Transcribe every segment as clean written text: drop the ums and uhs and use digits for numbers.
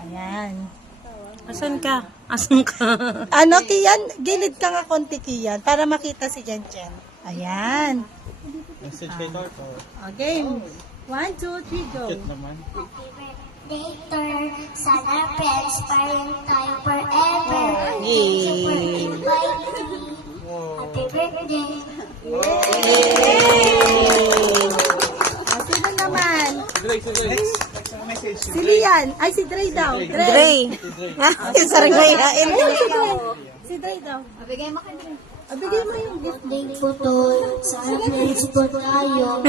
Ayan. Asan ka? Asan ka? Ano, Kian? Gilid ka nga konti, Kian, para makita si Jen Jen. Ayan. Message kay Carto. Okay. 1, 2, 3, go. Cute naman. Later, sana friends pa rin tayo forever. Yay! Happy birthday. Sino naman? Next message. Si Lian. Ay, si Dre daw. Dre. Isa rin may hain. Si Dre daw. Bigay mo ka din. Bigay mo yung gift. Birthday po to. Sana friends po tayo.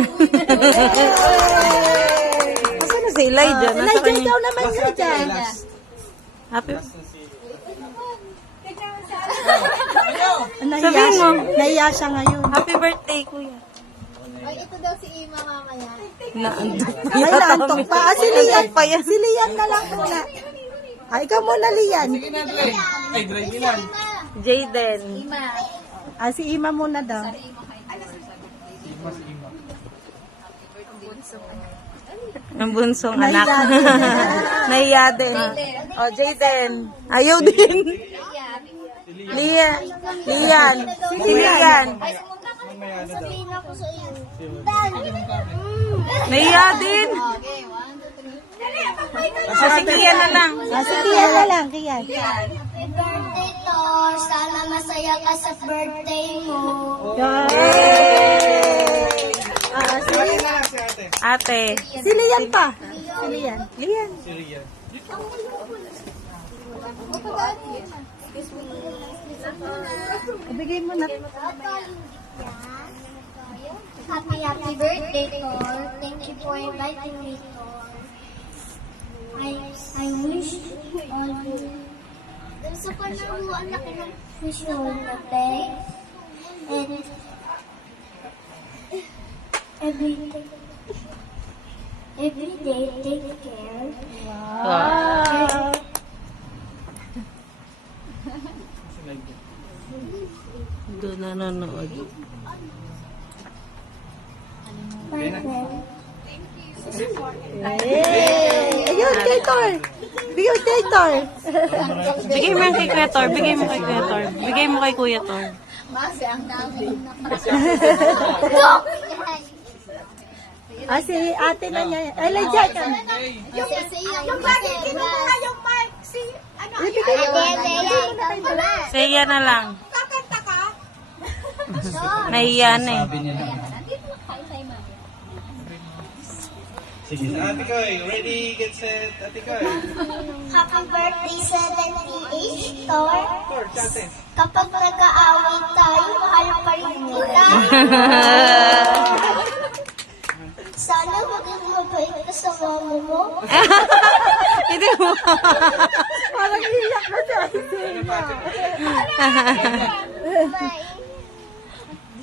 Asan na si Elijah? Nasa Elijah kanya. daw naman yun dyan. Happy. Nahiya Sabihin mo. siya. Nahiya siya ngayon. Happy birthday, kuya. Ay, ito daw si Ima mamaya. Naandun. Ay, naantok pa. Ah, si Lian. Pa yan. Si Lian na lang muna. Ay, ikaw muna, Lian. Ay, Dre, ilan? Jaden. Ah, si Ima muna daw. Ang bunsong anak. Nahiya din. O, Jaden. Ayaw din. Lian. Lian. Si Lian. Sabihin ako sa iyo. Nahiya din. Si Kian na lang. Ah, si Kian na lang, Kian. Happy birthday, Tor. Sana masaya ka sa birthday mo. Ah, Ate. si Lian pa. Si Lian. Lian. Si Rian. Bigay mo na. Happy birthday, Tor. Thank you for inviting me, Tor. I wish all you. Dun sa panaruan na wish you all the best. And every day, take care. Wow. Doon nanonood. My friend. Ayun, kay Tor. Bigay kay Tor. Bigay mo yung kay Kuya Tor. Bigay mo kay Kuya Tor. Bigay mo kay Kuya Tor. Masi, ang dami na Ah, si ate na niya. Elijah ka na. Yung bakit kinuha yung mic? Ibigay mo na. Saya na lang. Nahiya na eh. Sige, Ate Koy. Ready, get set. Ate Koy. Happy birthday 78, Tor. Tor, chate. Kapag nag-aaway tayo, mahal pa rin kita. Sana maging mabait ka sa mama mo. Hindi mo. Parang iyak na siya.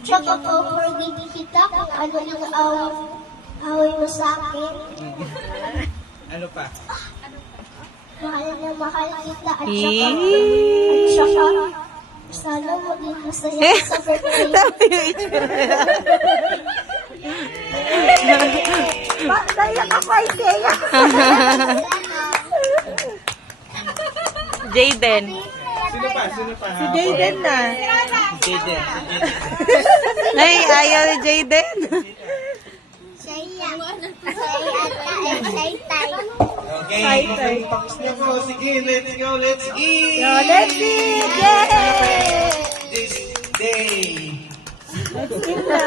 Tsaka forgive kita kung ano yung away mo sa akin. Ano pa? Mahal na mahal kita. At Eh. saka, sana maging masaya ka sa birthday. Tama yung itsura. Naiyak ako ay Seya. Jaden. Sino pa? Sino pa? Si Jaden na. Jaden. Ay, ayaw ni Jaden. Saya. Saya at excited. Okay, tapos na po. Sige, let's go, let's eat! So, let's eat. Yay! This day. Let's eat na.